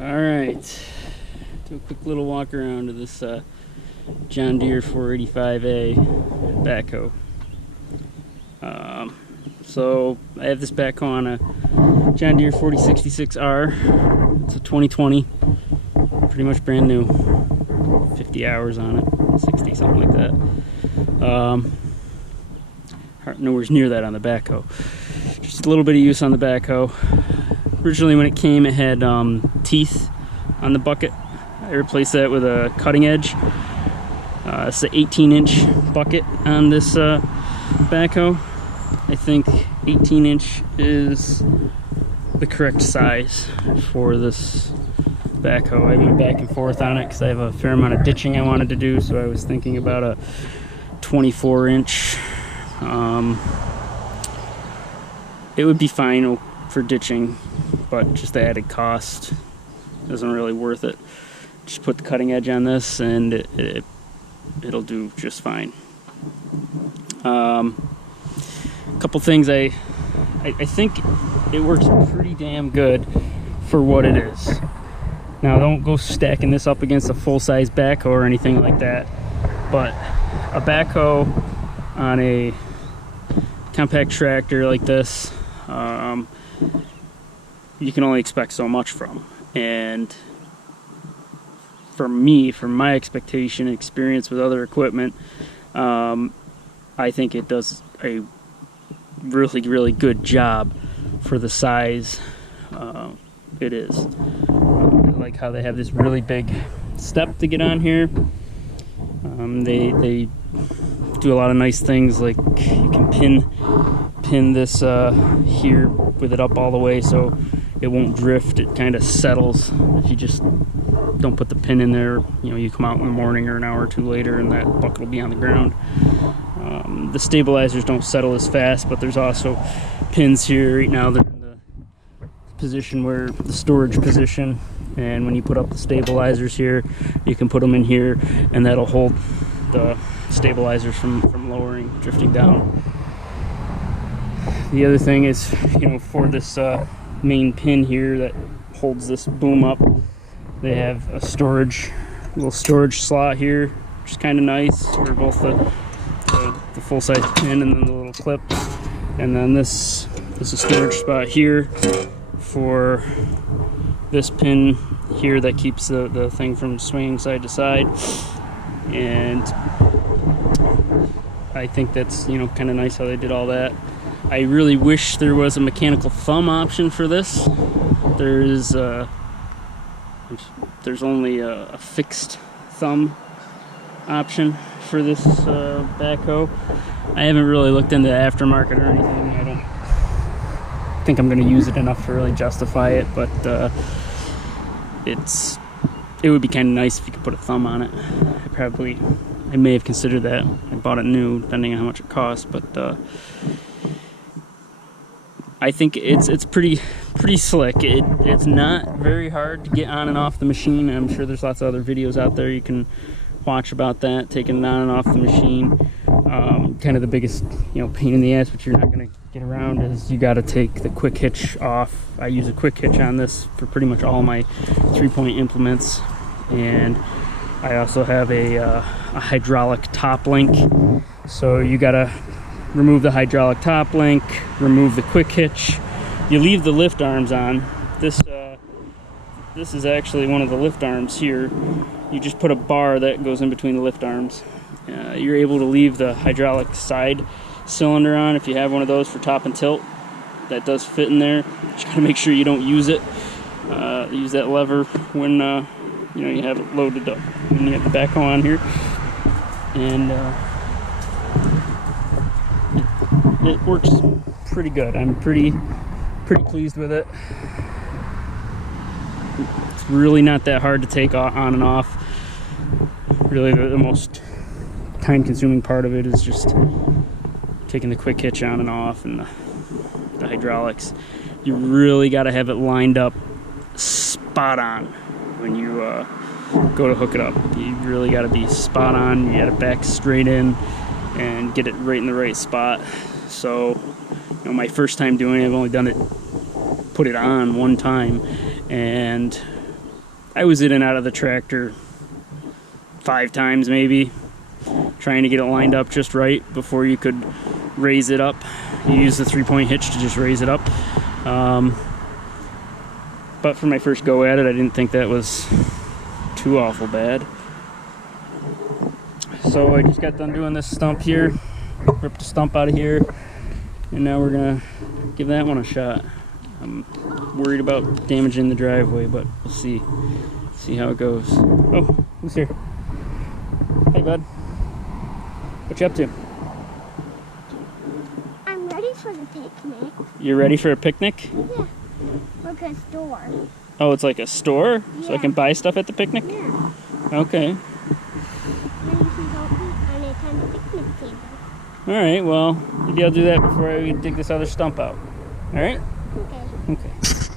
Alright, do a quick little walk around to this John Deere 485A backhoe. So I have this backhoe on a John Deere 4066R. It's a 2020, pretty much brand new. 50 hours on it, 60, something like that. Nowhere near that on the backhoe. Just a little bit of use on the backhoe. Originally when it came, it had teeth on the bucket. I replaced that with a cutting edge. It's an 18-inch bucket on this backhoe. I think 18-inch is the correct size for this backhoe. I went back and forth on it because I have a fair amount of ditching I wanted to do, so I was thinking about a 24-inch. It would be fine for ditching, but just the added cost isn't really worth it. Just put the cutting edge on this and it'll do just fine. Couple things, I think it works pretty damn good for what it is. Now don't go stacking this up against a full-size backhoe or anything like that, but a backhoe on a compact tractor like this, you can only expect so much from. And for me, from my expectation and experience with other equipment, I think it does a really good job for the size it is. I like how they have this really big step to get on here. They do a lot of nice things, like you can pin this here with it up all the way so it won't drift. It kind of settles if you just don't put the pin in there. You know, you come out in the morning or an hour or two later and that bucket will be on the ground. The stabilizers don't settle as fast, but there's also pins here. Right now they're in the position where the storage position, and when you put up the stabilizers here, you can put them in here and that'll hold the stabilizers from lowering, drifting down. The other thing is, you know, for this main pin here that holds this boom up, they have a little storage slot here, which is kind of nice for both the full-size pin and then the little clip. And then this is a storage spot here for this pin here that keeps the thing from swinging side to side. And I think that's, you know, kind of nice how they did all that. I really wish there was a mechanical thumb option for this. There's only a fixed thumb option for this backhoe. I haven't really looked into the aftermarket or anything. I don't think I'm going to use it enough to really justify it, but it would be kind of nice if you could put a thumb on it. I may have considered that. I bought it new, depending on how much it costs, but I think it's pretty slick. It's not very hard to get on and off the machine. I'm sure there's lots of other videos out there you can watch about that, taking it on and off the machine. Kind of the biggest, you know, pain in the ass, but you're not going to get around, is you got to take the quick hitch off. I use a quick hitch on this for pretty much all my 3-point implements, and I also have a hydraulic top link. So you got to remove the hydraulic top link, remove the quick hitch. You leave the lift arms on. This is actually one of the lift arms here. You just put a bar that goes in between the lift arms. You're able to leave the hydraulic side cylinder on if you have one of those for top and tilt. That does fit in there. Just gotta make sure you don't use it. Use that lever when you know, you have it loaded up, when you have the backhoe on here. And it works pretty good. I'm pretty pleased with it. It's really not that hard to take on and off. Really, the most time-consuming part of it is just taking the quick hitch on and off, and the hydraulics. You really got to have it lined up spot on when you go to hook it up. You really got to be spot on. You got to back straight in and get it right in the right spot. So, you know, my first time doing it, I've only done it, put it on one time, and I was in and out of the tractor 5 times maybe, trying to get it lined up just right before you could raise it up. You use the 3-point hitch to just raise it up. But for my first go at it, I didn't think that was too awful bad. So I just got done doing this stump here, ripped the stump out of here, and now we're gonna give that one a shot. I'm worried about damaging the driveway, but we'll see how it goes. Oh, who's here? Hey, bud. What you up to? I'm ready for the picnic. You're ready for a picnic? Yeah. Like a store. Oh, it's like a store? Yeah. So I can buy stuff at the picnic? Yeah. Okay. Then you can go eat on a kind of picnic table. Alright, well, maybe I'll do that before I dig this other stump out. Alright? Okay. Okay.